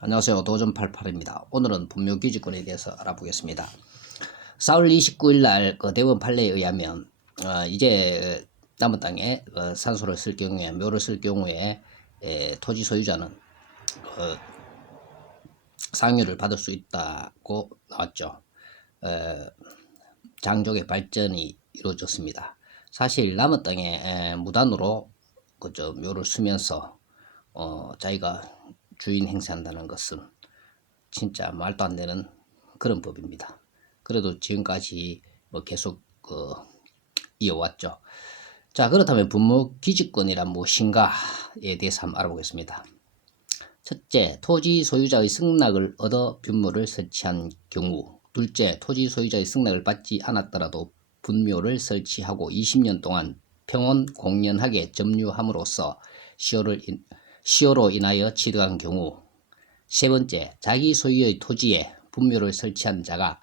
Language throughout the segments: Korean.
안녕하세요. 도전88입니다. 오늘은 분묘기지권에 대해서 알아보겠습니다. 4월 29일 날 대법원 판례에 의하면 이제 남은 땅에 산소를 쓸 경우에, 묘를 쓸 경우에 토지 소유자는 상여를 받을 수 있다고 나왔죠. 장족의 발전이 이루어졌습니다. 사실 남은 땅에 무단으로 그저 묘를 쓰면서 자기가 주인 행세한다는 것은 진짜 말도 안 되는 그런 법입니다. 그래도 지금까지 계속 이어왔죠. 자, 그렇다면 분묘기지권이란 무엇인가에 대해서 한번 알아보겠습니다. 첫째, 토지 소유자의 승낙을 얻어 분묘를 설치한 경우. 둘째, 토지 소유자의 승낙을 받지 않았더라도 분묘를 설치하고 20년 동안 평온 공연하게 점유함으로써 시효로 인하여 취득한 경우. 세 번째, 자기 소유의 토지에 분묘를 설치한 자가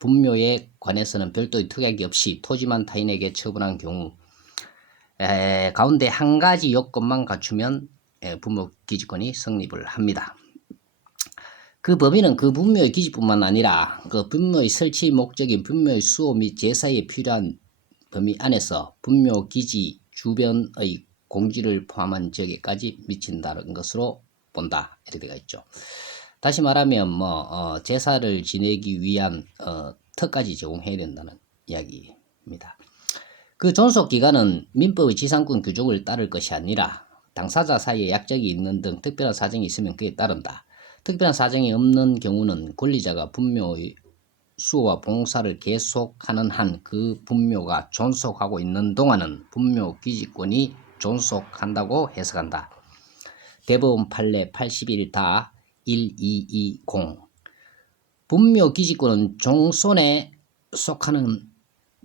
분묘에 관해서는 별도의 특약이 없이 토지만 타인에게 처분한 경우. 가운데 한 가지 요건만 갖추면 분묘기지권이 성립을 합니다. 그 범위는 그 분묘의 기지뿐만 아니라 그 분묘의 설치 목적인 분묘의 수호 및 제사에 필요한 범위 안에서 분묘기지 주변의 공지를 포함한 지역에까지 미친다는 것으로 본다. 이렇게 되어 있죠. 다시 말하면 제사를 지내기 위한 터까지 제공해야 된다는 이야기입니다. 그 존속 기간은 민법의 지상권 규정을 따를 것이 아니라 당사자 사이에 약적이 있는 등 특별한 사정이 있으면 그에 따른다. 특별한 사정이 없는 경우는 권리자가 분묘의 수호와 봉사를 계속하는 한 그 분묘가 존속하고 있는 동안은 분묘기지권이 존속한다고 해석한다. 대법원 판례 81-1220. 분묘기지권은 종손에 속하는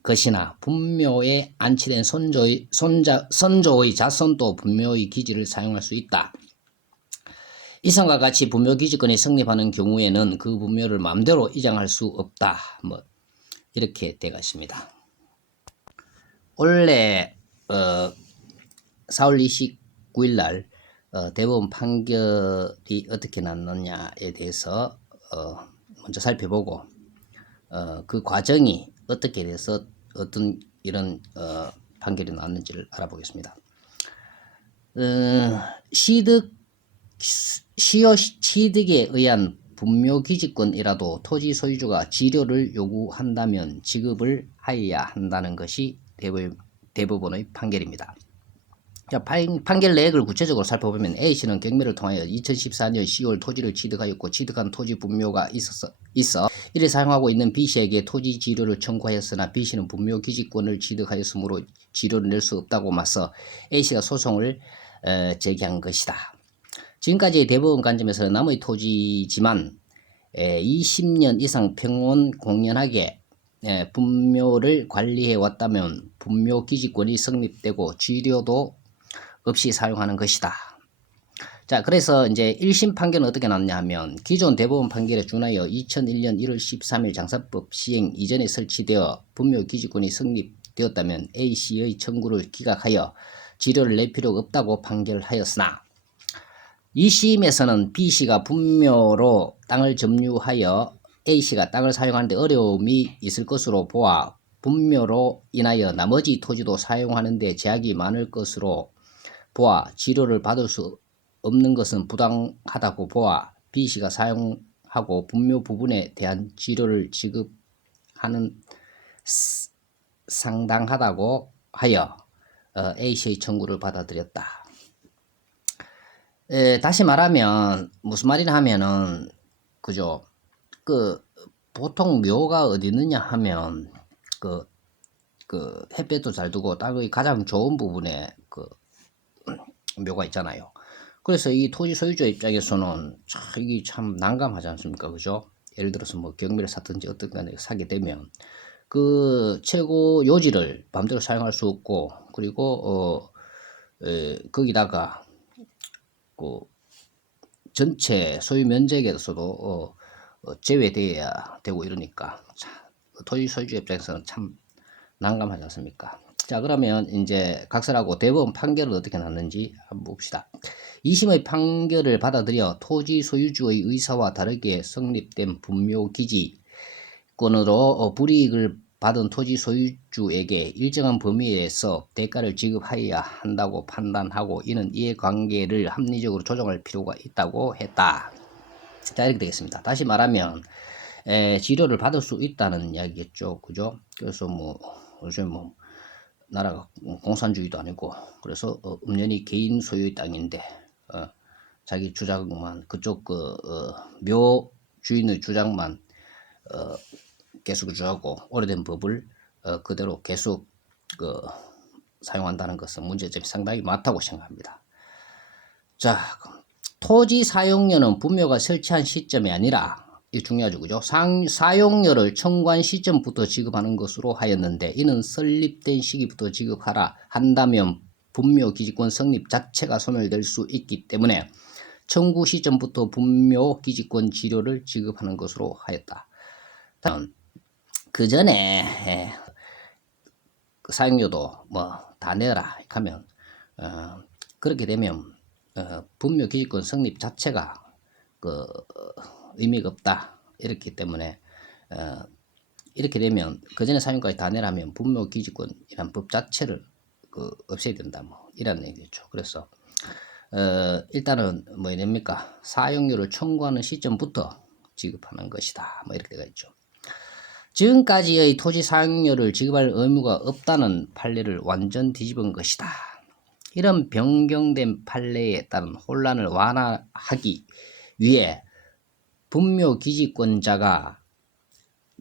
것이나 분묘에 안치된 선조의 자손도 분묘의 기지를 사용할 수 있다. 이상과 같이 분묘기지권이 성립하는 경우에는 그 분묘를 마음대로 이장할 수 없다. 이렇게 되어 있습니다. 원래 4월 29일 날 대법원 판결이 어떻게 났느냐에 대해서 먼저 살펴보고 그 과정이 어떻게 돼서 어떤 이런 판결이 나왔는지를 알아보겠습니다. 시효 취득에 의한 분묘기지권이라도 토지 소유주가 지료를 요구한다면 지급을 하여야 한다는 것이 대법원의 판결입니다. 자, 판결 내역을 구체적으로 살펴보면 A씨는 경매를 통하여 2014년 10월 토지를 취득하였고 취득한 토지 분묘가 있어 이를 사용하고 있는 B씨에게 토지 지료를 청구하였으나 B씨는 분묘기지권을 취득하였으므로 지료를 낼 수 없다고 맞서 A씨가 소송을 제기한 것이다. 지금까지 대법원 관점에서는 남의 토지지만 20년 이상 평온 공연하게 분묘를 관리해 왔다면 분묘기지권이 성립되고 지료도 없이 사용하는 것이다. 자, 그래서 이제 1심 판결은 어떻게 났냐 하면 기존 대법원 판결에 준하여 2001년 1월 13일 장사법 시행 이전에 설치되어 분묘기지권이 성립되었다면 A씨의 청구를 기각하여 지료를 낼 필요가 없다고 판결하였으나 2심에서는 B씨가 분묘로 땅을 점유하여 A씨가 땅을 사용하는 데 어려움이 있을 것으로 보아 분묘로 인하여 나머지 토지도 사용하는 데 제약이 많을 것으로 보아 지료를 받을 수 없는 것은 부당하다고 보아 B씨가 사용하고 분묘 부분에 대한 지료를 지급하는 상당하다고 하여 A씨의 청구를 받아들였다. 다시 말하면 무슨 말이냐 하면은 그죠? 보통 묘가 어디 있느냐 하면 햇볕도 잘 두고 땅의 가장 좋은 부분에 묘가 있잖아요. 그래서 이 토지 소유자 입장에서는 이게 참 난감하지 않습니까? 그죠? 예를 들어서 경매를 샀든지 어떤 간에 사게 되면 그 최고 요지를 마음대로 사용할 수 없고 그리고 거기다가 전체 소유 면적에서도 제외돼야 되고 이러니까 토지 소유주 입장에서는 참 난감하지 않습니까? 자, 그러면 이제 각설하고 대법원 판결은 어떻게 났는지 한번 봅시다. 2심의 판결을 받아들여 토지 소유주의 의사와 다르게 성립된 분묘기지권으로 불이익을 받은 토지 소유주에게 일정한 범위에서 대가를 지급하여야 한다고 판단하고 이는 이해관계를 합리적으로 조정할 필요가 있다고 했다. 자, 이렇게 되겠습니다. 다시 말하면 지료를 받을 수 있다는 이야기겠죠. 그죠? 그래서 요즘 나라가 공산주의도 아니고 그래서 엄연히 개인 소유의 땅인데 자기 주장만 그쪽 묘 주인의 주장만 계속 주하고 오래된 법을 그대로 계속 사용한다는 것은 문제점이 상당히 많다고 생각합니다. 자, 토지 사용료는 분묘가 설치한 시점이 아니라 이 중요하죠, 그죠? 사용료를 청구한 시점부터 지급하는 것으로 하였는데 이는 설립된 시기부터 지급하라 한다면 분묘 기지권 성립 자체가 소멸될 수 있기 때문에 청구 시점부터 분묘 기지권 지료를 지급하는 것으로 하였다. 그 전에 사용료도 다 내라 하면 그렇게 되면 분묘 기지권 성립 자체가 의미가 없다. 이렇기 때문에 이렇게 되면 그 전에 사용까지 다 내라면 분묘 기지권이란 법 자체를 없애야 된다. 이런 얘기죠. 그래서 일단은 뭐입니까? 사용료를 청구하는 시점부터 지급하는 것이다. 이렇게 되어 있죠. 지금까지의 토지 사용료를 지급할 의무가 없다는 판례를 완전 뒤집은 것이다. 이런 변경된 판례에 따른 혼란을 완화하기 위해 분묘 기지권자가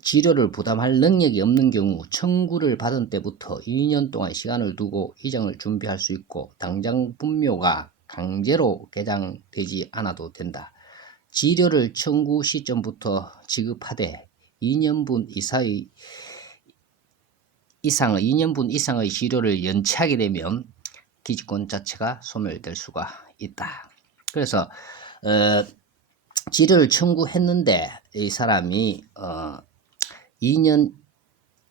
지료를 부담할 능력이 없는 경우 청구를 받은 때부터 2년 동안 시간을 두고 이정을 준비할 수 있고 당장 분묘가 강제로 개장되지 않아도 된다. 지료를 청구 시점부터 지급하되 2년분 이상의 지료를 연체하게 되면 기지권 자체가 소멸될 수가 있다. 그래서 지료를 청구했는데 이 사람이 2년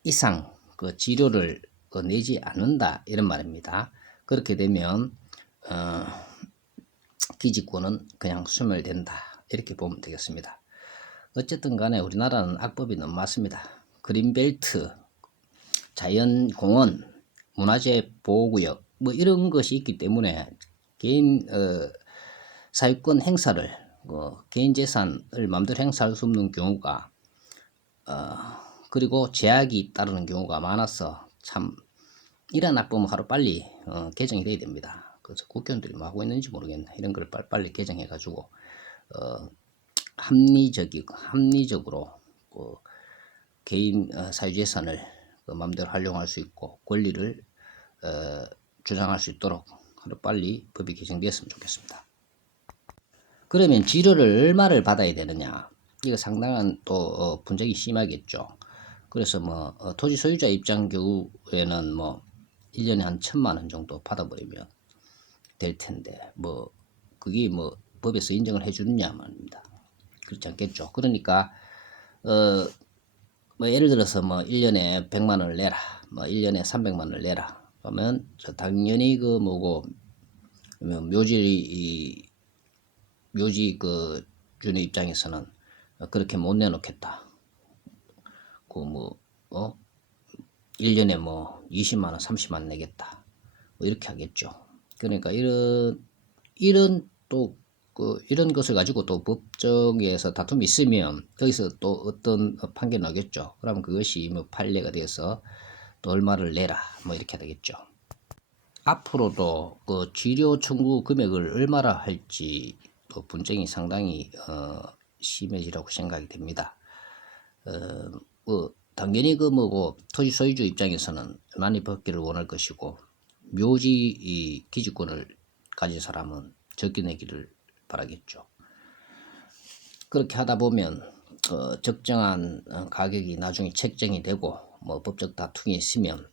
이상 그 지료를 내지 않는다 이런 말입니다. 그렇게 되면 기지권은 그냥 소멸된다 이렇게 보면 되겠습니다. 어쨌든 간에 우리나라는 악법이 너무 많습니다. 그린벨트, 자연공원, 문화재 보호구역 이런 것이 있기 때문에 개인 사유권 행사를 개인 재산을 마음대로 행사할 수 없는 경우가 그리고 제약이 따르는 경우가 많아서 참 이런 악법은 하루빨리 개정이 돼야 됩니다. 그래서 국회의원들이 뭐 하고 있는지 모르겠네. 이런 걸 빨리 개정해 가지고 합리적으로 개인 사유재산을 마음대로 활용할 수 있고 권리를 주장할 수 있도록 하루빨리 법이 개정되었으면 좋겠습니다. 그러면 지료를 얼마를 받아야 되느냐? 이거 상당한 또 분쟁이 심하겠죠. 그래서 토지 소유자 입장 경우에는 1년에 한 1,000만 원 정도 받아버리면 될 텐데 그게 법에서 인정을 해주느냐 말입니다. 그렇지 않겠죠. 그러니까 예를 들어서 1년에 100만 원을 내라, 1년에 300만 원을 내라. 그러면 당연히 묘지 주인 입장에서는 그렇게 못 내놓겠다. 1년에 20만 원, 30만 원 내겠다. 이렇게 하겠죠. 그러니까 이런 것을 가지고 또 법정에서 다툼이 있으면 거기서 또 어떤 판결이 나겠죠. 그러면 그것이 판례가 돼서 또 얼마를 내라 이렇게 되겠죠. 앞으로도 지료 청구 금액을 얼마나 할지 또 분쟁이 상당히 심해지라고 생각이 됩니다. 당연히 토지 소유주 입장에서는 많이 받기를 원할 것이고 묘지 기지권을 가진 사람은 적게 내기를 바라겠죠. 그렇게 하다 보면 적정한 가격이 나중에 책정이 되고 법적 다툼이 있으면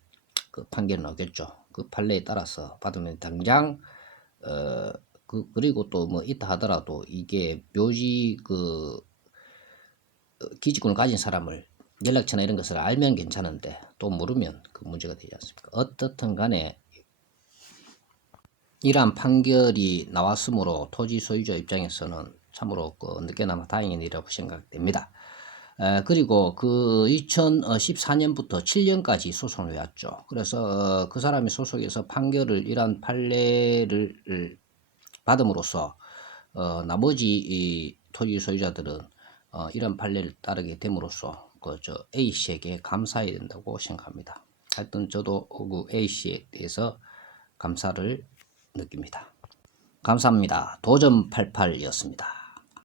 그 판결이 나오겠죠. 그 판례에 따라서 받으면 당장 그리고 또 있다 하더라도 이게 묘지 기지권을 가진 사람을 연락처나 이런 것을 알면 괜찮은데 또 모르면 그 문제가 되지 않습니까? 어떻든 간에 이러한 판결이 나왔으므로 토지 소유자 입장에서는 참으로 늦게나마 다행인 일이라고 생각됩니다. 그리고 그 2014년부터 7년까지 소송을 해왔죠. 그래서 그 사람이 소속에서 판결을 이러한 판례를 받음으로써 나머지 이 토지 소유자들은 이런 판례를 따르게 됨으로써 그저 A 씨에게 감사해야 된다고 생각합니다. 하여튼 저도 그 A 씨에 대해서 감사를 느낍니다. 감사합니다. 도전88이었습니다.